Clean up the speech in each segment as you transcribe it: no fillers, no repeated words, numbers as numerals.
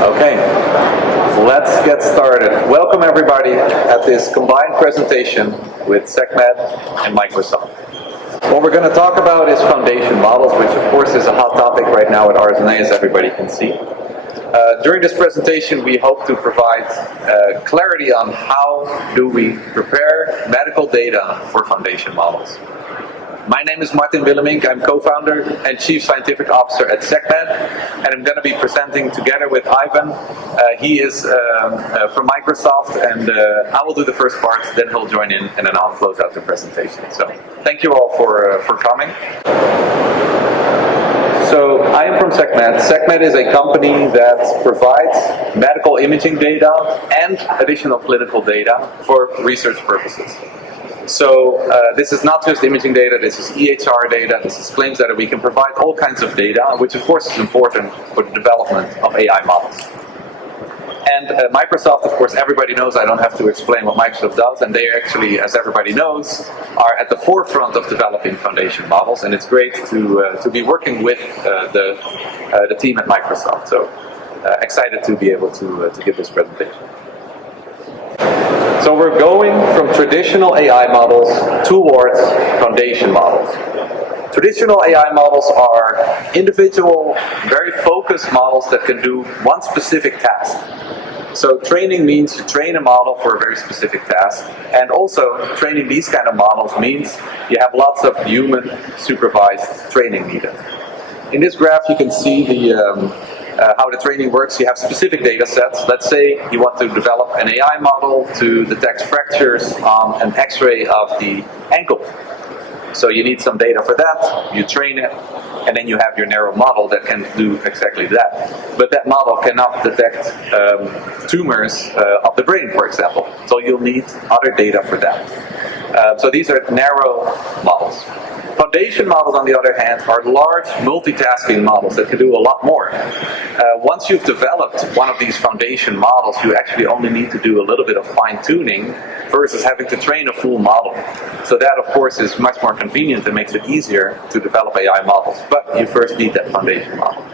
Okay, let's get started. Welcome everybody at this combined presentation with Segmed and Microsoft. What we're going to talk about is foundation models, which of course is a hot topic right now at RSNA, as everybody can see. During this presentation, we hope to provide clarity on how do we prepare medical data for foundation models. My name is Martin Willemink. I'm co-founder and chief scientific officer at Segmed, and I'm going to be presenting together with Ivan. He is from Microsoft, and I will do the first part, then he'll join in, and then I'll close out the presentation. So thank you all for coming. So I am from Segmed. Segmed is a company that provides medical imaging data and additional clinical data for research purposes. So this is not just imaging data, this is EHR data, this is claims data. We can provide all kinds of data, which of course is important for the development of AI models. And Microsoft, of course, everybody knows, I don't have to explain what Microsoft does, and they actually, as everybody knows, are at the forefront of developing foundation models, and it's great to be working with the team at Microsoft. So excited to be able to give this presentation. So we're going from traditional AI models towards foundation models. Traditional AI models are individual, very focused models that can do one specific task. So training means to train a model for a very specific task, and also training these kind of models means you have lots of human supervised training needed. In this graph you can see how the training works. You have specific data sets. Let's say you want to develop an AI model to detect fractures on an X-ray of the ankle. So you need some data for that, you train it, and then you have your narrow model that can do exactly that. But that model cannot detect tumors of the brain, for example. So you'll need other data for that. So these are narrow models. Foundation models, on the other hand, are large multitasking models that can do a lot more. Once you've developed one of these foundation models, you actually only need to do a little bit of fine-tuning versus having to train a full model. So that, of course, is much more convenient and makes it easier to develop AI models. But you first need that foundation model.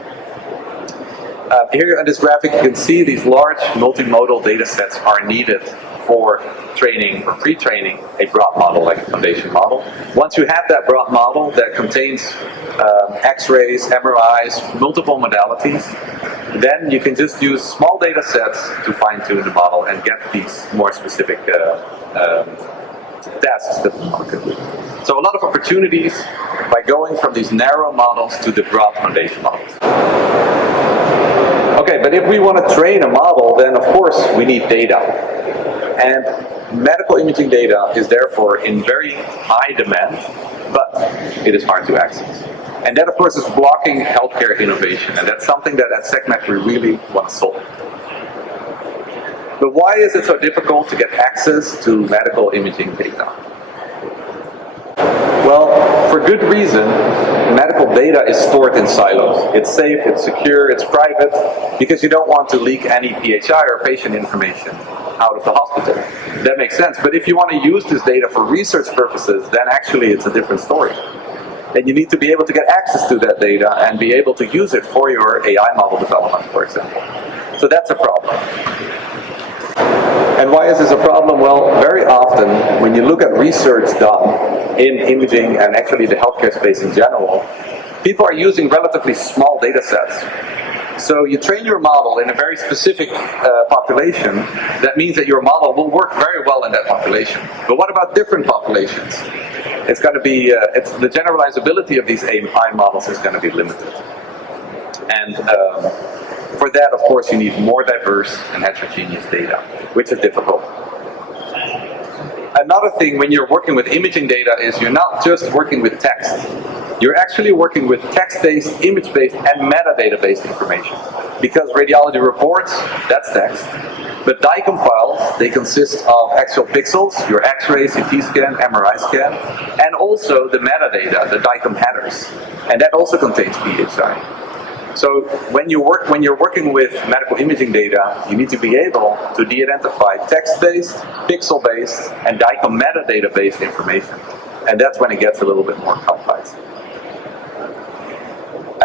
Here on this graphic, you can see these large multimodal data sets are needed for training or pre-training a broad model like a foundation model. Once you have that broad model that contains X-rays, MRIs, multiple modalities, then you can just use small data sets to fine-tune the model and get these more specific tasks that the model can do. So a lot of opportunities by going from these narrow models to the broad foundation models. Okay, but if we want to train a model, then of course we need data. And medical imaging data is therefore in very high demand, but it is hard to access. And that, of course, is blocking healthcare innovation, and that's something that at Segmed we really want to solve. But why is it so difficult to get access to medical imaging data? Well, for good reason. Medical data is stored in silos. It's safe, it's secure, it's private, because you don't want to leak any PHI or patient information out of the hospital. That makes sense. But if you want to use this data for research purposes, then actually it's a different story. Then you need to be able to get access to that data and be able to use it for your AI model development, for example. So that's a problem. And why is this a problem? Well, very often when you look at research done in imaging and actually the healthcare space in general, people are using relatively small data sets. So you train your model in a very specific population. That means that your model will work very well in that population. But what about different populations? It's going to be, the generalizability of these AI models is going to be limited. And for that, of course, you need more diverse and heterogeneous data, which is difficult. Another thing when you're working with imaging data is you're not just working with text. You're actually working with text-based, image-based, and metadata-based information. Because radiology reports, that's text. But DICOM files, they consist of actual pixels, your X-ray, CT scan, MRI scan, and also the metadata, the DICOM headers. And that also contains PHI. So when you're working with medical imaging data, you need to be able to de-identify text-based, pixel-based, and DICOM metadata-based information. And that's when it gets a little bit more complex.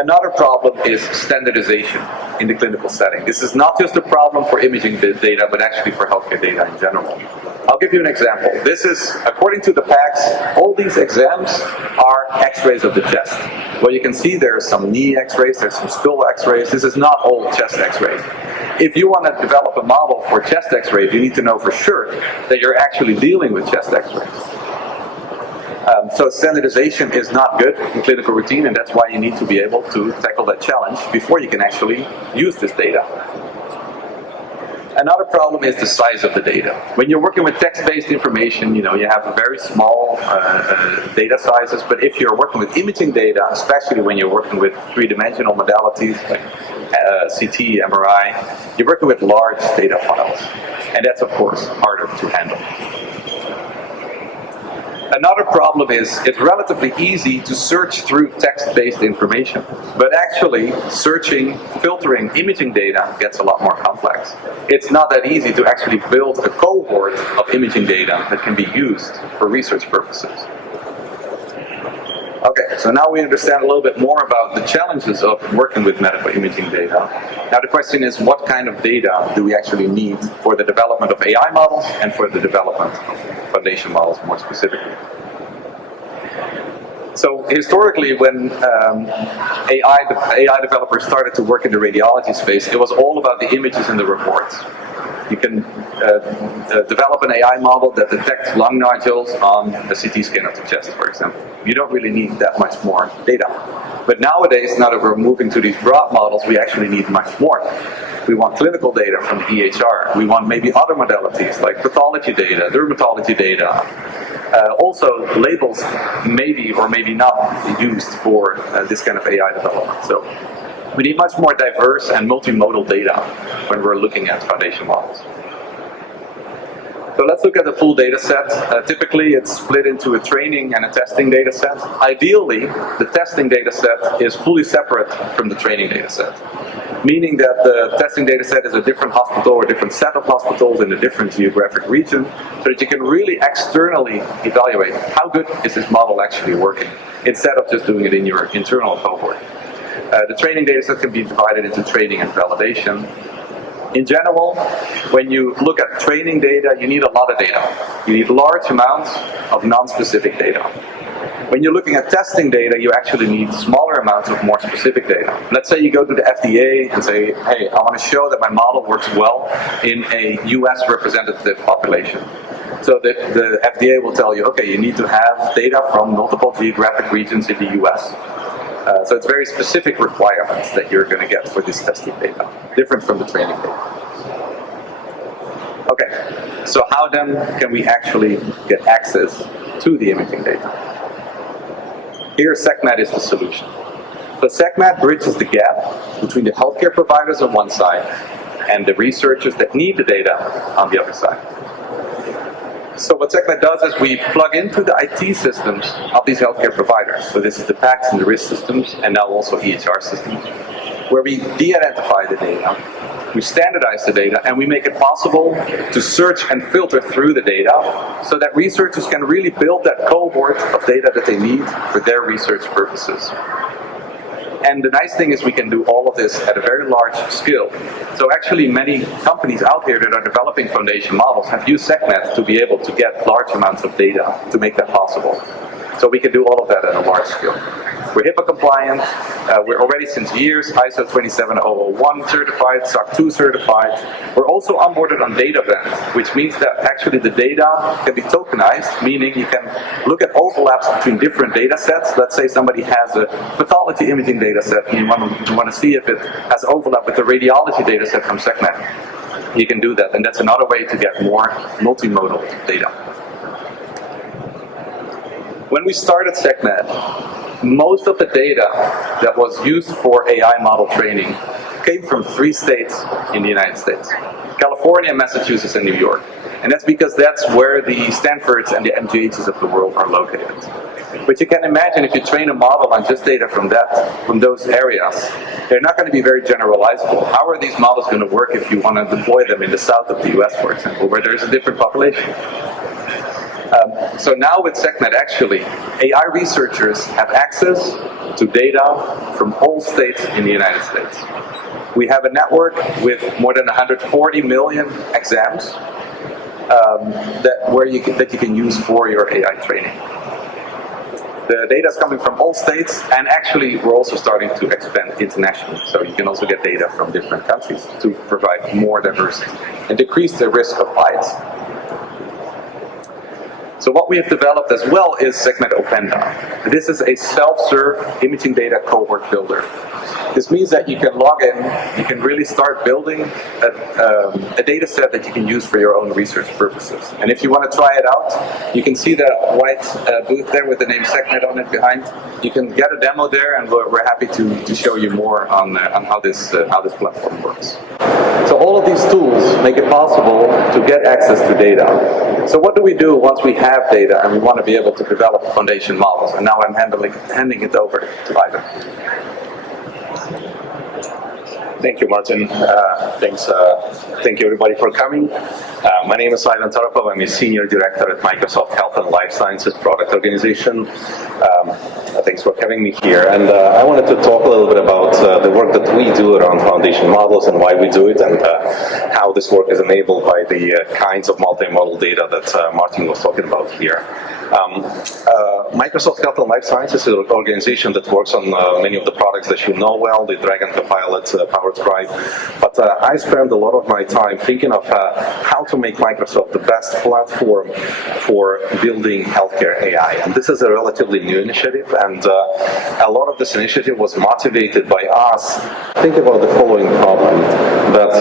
Another problem is standardization in the clinical setting. This is not just a problem for imaging data, but actually for healthcare data in general. I'll give you an example. This is, according to the packs, all these exams are x-rays of the chest. Well, you can see there's some knee x-rays, there's some skull x-rays. This is not all chest x-rays. If you want to develop a model for chest x-rays, you need to know for sure that you're actually dealing with chest x-rays. So standardization is not good in clinical routine, and that's why you need to be able to tackle that challenge before you can actually use this data. Another problem is the size of the data. When you're working with text-based information, you have very small data sizes, but if you're working with imaging data, especially when you're working with three-dimensional modalities like CT, MRI, you're working with large data files, and that's of course harder to handle. Another problem is it's relatively easy to search through text-based information, but actually searching, filtering imaging data gets a lot more complex. It's not that easy to actually build a cohort of imaging data that can be used for research purposes. Okay, so now we understand a little bit more about the challenges of working with medical imaging data. Now the question is, what kind of data do we actually need for the development of AI models and for the development of foundation models more specifically? So historically, when AI developers started to work in the radiology space, it was all about the images in the reports. You can develop an AI model that detects lung nodules on a CT scan of the chest, for example. You don't really need that much more data. But nowadays, now that we're moving to these broad models, we actually need much more. We want clinical data from the EHR. We want maybe other modalities like pathology data, dermatology data. Also, labels maybe or maybe not used for this kind of AI development. So we need much more diverse and multimodal data when we're looking at foundation models. So let's look at the full data set. Typically, it's split into a training and a testing data set. Ideally, the testing data set is fully separate from the training data set, meaning that the testing data set is a different hospital or a different set of hospitals in a different geographic region, so that you can really externally evaluate how good is this model actually working, instead of just doing it in your internal cohort. The training data set can be divided into training and validation. In general, when you look at training data, you need a lot of data. You need large amounts of non-specific data. When you're looking at testing data, you actually need smaller amounts of more specific data. Let's say you go to the FDA and say, hey, I want to show that my model works well in a US representative population. So the FDA will tell you, okay, you need to have data from multiple geographic regions in the US. So it's very specific requirements that you're going to get for this testing data, different from the training data. Okay, so how then can we actually get access to the imaging data? Here, Segmed is the solution. So Segmed bridges the gap between the healthcare providers on one side and the researchers that need the data on the other side. So what Segmed does is we plug into the IT systems of these healthcare providers. So this is the PACS and the RIS systems, and now also EHR systems, where we de-identify the data, we standardize the data, and we make it possible to search and filter through the data so that researchers can really build that cohort of data that they need for their research purposes. And the nice thing is we can do all of this at a very large scale. So actually many companies out here that are developing foundation models have used Segmed to be able to get large amounts of data to make that possible. So we can do all of that at a large scale. We're HIPAA compliant. We're already since years ISO 27001 certified, SOC 2 certified. We're also onboarded on DataVent, which means that actually the data can be tokenized, meaning you can look at overlaps between different data sets. Let's say somebody has a pathology imaging data set and you want to see if it has overlap with the radiology data set from Segmed. You can do that, and that's another way to get more multimodal data. When we started Segmed, most of the data that was used for AI model training came from 3 states in the United States: California, Massachusetts, and New York. And that's because that's where the Stanfords and the MGHs of the world are located. But you can imagine if you train a model on just data from those areas, they're not going to be very generalizable. How are these models going to work if you want to deploy them in the south of the US, for example, where there's a different population? So now with Segmed, actually, AI researchers have access to data from all states in the United States. We have a network with more than 140 million exams that you can use for your AI training. The data is coming from all states, and actually we're also starting to expand internationally. So you can also get data from different countries to provide more diversity and decrease the risk of bias. So what we have developed as well is Segmed Openda. This is a self-serve imaging data cohort builder. This means that you can log in, you can really start building a data set that you can use for your own research purposes. And if you want to try it out, you can see the white booth there with the name Segmed on it behind. You can get a demo there, and we're happy to show you more on how this platform works. So all of these tools make it possible to get access to data. So what do we do once we have data and we want to be able to develop foundation models? And now I'm handing it over to Ivan. Thank you, Martin. Thank you, everybody, for coming. My name is Ivan Tarapov. I'm a Senior Director at Microsoft Health and Life Sciences Product Organization. Thanks for having me here. And I wanted to talk a little bit about the work that we do around foundation models and why we do it, and how this work is enabled by the kinds of multimodal data that Martin was talking about here. Microsoft Health and Life Sciences is an organization that works on many of the products that you know well, the Dragon Copilot, PowerScribe. But I spend a lot of my time thinking of how to make Microsoft the best platform for building healthcare AI. And this is a relatively new initiative, and a lot of this initiative was motivated by us thinking about the following problem, that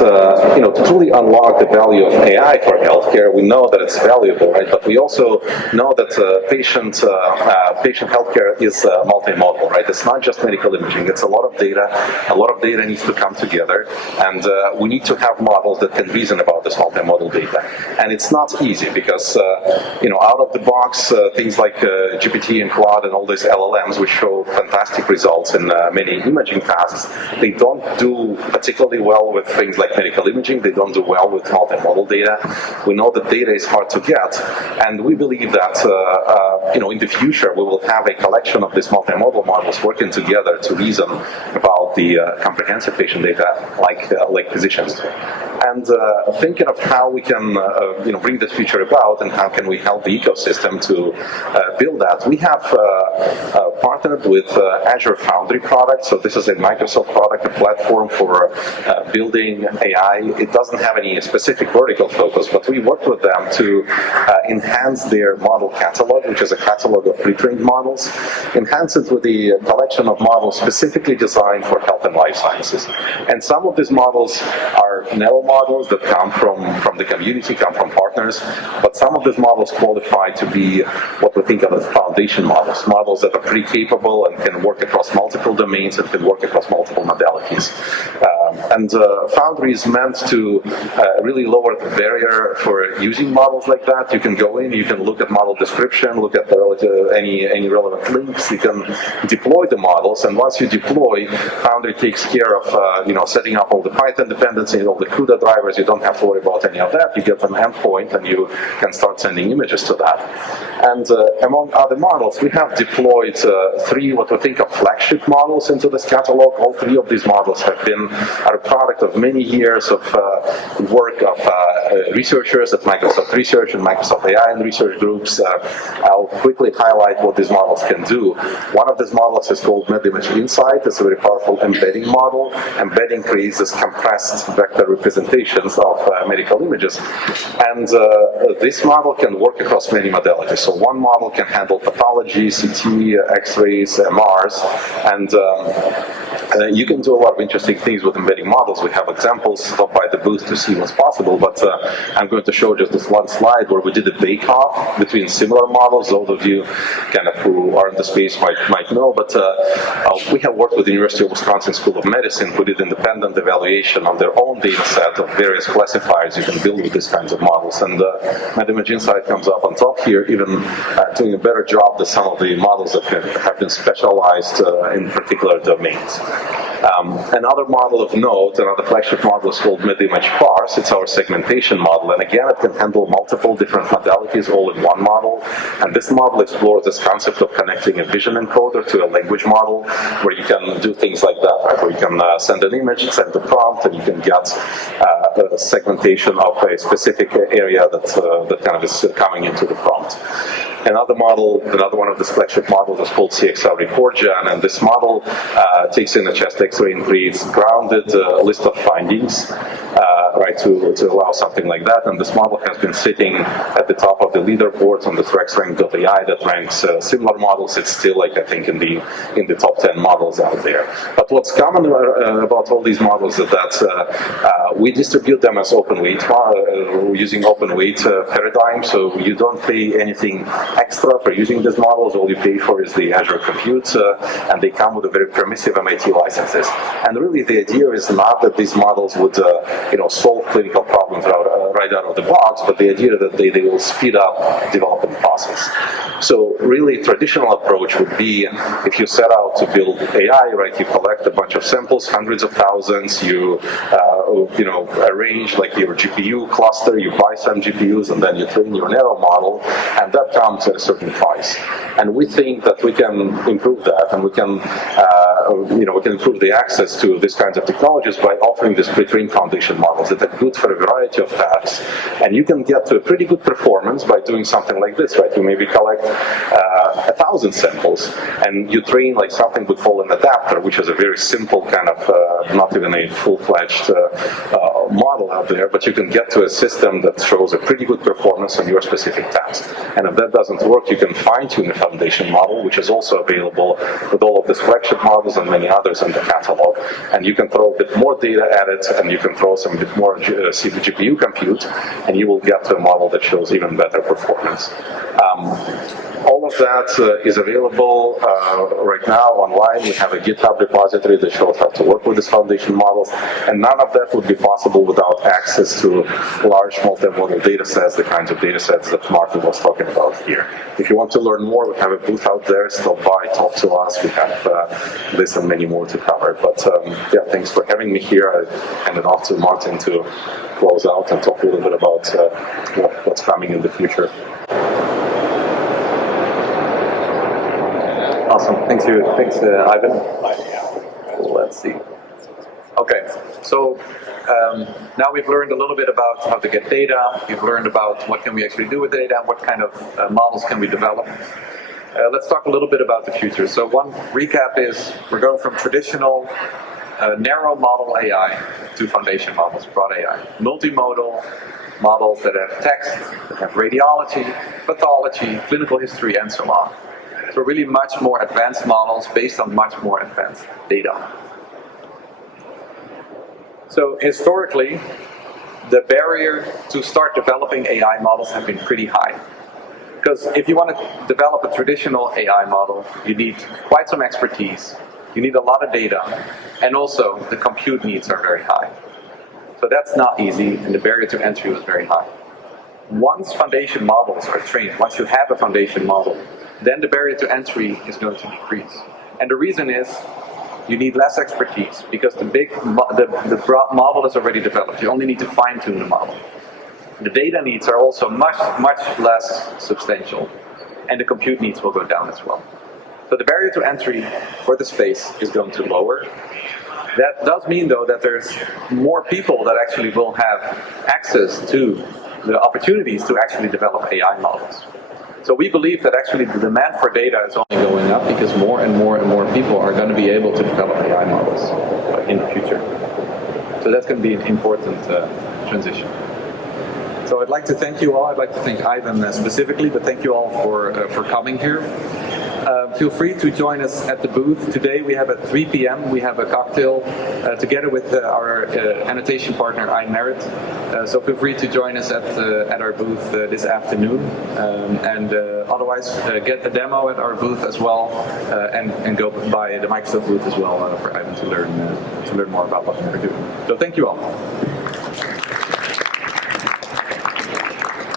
to truly unlock the value of AI for healthcare, we know that it's valuable, right? But we also know that patient healthcare is multimodal, right? It's not just medical imaging. It's a lot of data. A lot of data needs to come together, and we need to have models that can reason about this multimodal data. And it's not easy because, out of the box, things like GPT and Claude and all these LLMs, which show fantastic results in many imaging tasks, they don't do particularly well with things like medical imaging. They don't do well with multimodal data. We know that data is hard to get, and we believe that in the future we will have a collection of these multimodal models working together to reason about the comprehensive patient data like physicians do. And thinking of how we can bring this future about and how can we help the ecosystem to build that, we have partnered with Azure Foundry product. So this is a Microsoft product, a platform for building AI. It doesn't have any specific vertical focus, but we worked with them to enhance their model catalog, which is a catalog of pre-trained models, enhance it with the collection of models specifically designed for health and life sciences. And some of these models are narrow models that come from the community, come from partners, but some of these models qualify to be what we think of as foundation models, models that are pretty capable and can work across multiple domains and can work across multiple modalities. And Foundry is meant to really lower the barrier for using models like that. You can go in, you can look at model description, look at the any relevant links, you can deploy the models, and once you deploy, Foundry takes care of setting up all the Python dependencies, all the CUDA drivers. You don't have to worry about any of that. You get an endpoint and you can start sending images to that. And among other models, we have deployed three what we think of flagship models into this catalog. All three of these models are a product of many years of work of researchers at Microsoft Research and Microsoft AI and research groups. I'll quickly highlight what these models can do. One of these models is called MedImage Insight. It's a very powerful embedding model. Embedding creates this compressed vector representations of medical images. And this model can work across many modalities. So one model can handle pathology, CT, X-rays, MRs, and you can do a lot of interesting things with embedding models. We have examples. Stop by the booth to see what's possible, but I'm going to show just this one slide where we did a bake-off between similar models. Those of you kind of who are in the space might know, but we have worked with the University of Wisconsin School of Medicine, who did independent evaluation on their own data set of various classifiers you can build with these kinds of models. And MedImage Insight comes up on top here, even doing a better job than some of the models that have been specialized in particular domains. Another model of note, another flagship model is called mid-image parse. It's our segmentation model, and again, it can handle multiple different modalities all in one model. And this model explores this concept of connecting a vision encoder to a language model, where you can do things like that, right? Where you can send an image, send a prompt, and you can get a segmentation of a specific area that kind of is coming into the prompt. Another model, another one of the flagship models is called CXL Report Gen, and this model takes in a chest X-ray and creates grounded list of findings, right, to allow something like that. And this model has been sitting at the top of the leaderboards on the ThreatsRank.ai that ranks similar models. It's still, like, I think, in the top 10 models out there. But what's common about all these models is that we distribute them as open weight, using open weight paradigm. So you don't pay anything extra for using these models. All you pay for is the Azure compute, and they come with a very permissive MIT licenses. And really, the idea is not that these models would, solve clinical problems right out of the box, but the idea that they will speed up development process. So really, traditional approach would be, if you set out to build AI, right, you collect a bunch of samples, hundreds of thousands, you arrange like your GPU cluster, you buy some GPUs, and then you train your narrow model, and that comes at a certain price. And we think that we can improve that, and we can improve the access to these kinds of technologies by offering these pre-trained foundation models that are good for a variety of tasks. And you can get to a pretty good performance by doing something like this, right? You maybe collect 1,000 samples, and you train like something we call an adapter, which is a very simple kind of, not even a full-fledged model out there, but you can get to a system that shows a pretty good performance on your specific task. And if that doesn't work, you can fine-tune a foundation model, which is also available with all of these flagship models and many others in the catalog. And you can throw a bit more data at it, and you can throw some bit more GPU compute, and you will get to a model that shows even better performance. All of that is available right now online. We have a GitHub repository that shows how to work with these foundation models, and none of that would be possible without access to large multimodal data sets, the kinds of data sets that Martin was talking about here. If you want to learn more, we have a booth out there. Stop by, talk to us. We have this and many more to cover. But yeah, thanks for having me here. I hand it off to Martin to close out and talk a little bit about what's coming in the future. Awesome. Thanks, Ivan. Let's see. Okay, so now we've learned a little bit about how to get data. We've learned about what can we actually do with data, what kind of models can we develop. Let's talk a little bit about the future. So one recap is we're going from traditional narrow model AI to foundation models, broad AI. Multimodal models that have text, that have radiology, pathology, clinical history, and so on. So really much more advanced models based on much more advanced data. So historically, the barrier to start developing AI models have been pretty high. Because if you want to develop a traditional AI model, you need quite some expertise, you need a lot of data, and also the compute needs are very high. So that's not easy, and the barrier to entry was very high. Once foundation models are trained, once you have a foundation model, then the barrier to entry is going to decrease. And the reason is you need less expertise because the broad model is already developed. You only need to fine-tune the model. The data needs are also much less substantial, and the compute needs will go down as well. So the barrier to entry for the space is going to lower. That does mean, though, that there's more people that actually will have access to the opportunities to actually develop AI models. So we believe that actually the demand for data is only going up because more and more people are going to be able to develop AI models in the future. So that's going to be an important transition. So I'd like to thank you all. I'd like to thank Ivan specifically, but thank you all for coming here. Feel free to join us at the booth. Today we have at 3 p.m. we have a cocktail together with our annotation partner iMerit. So feel free to join us at our booth this afternoon. Otherwise, get a demo at our booth as well, and go by the Microsoft booth as well for Ivan to learn more about what we're doing. So thank you all.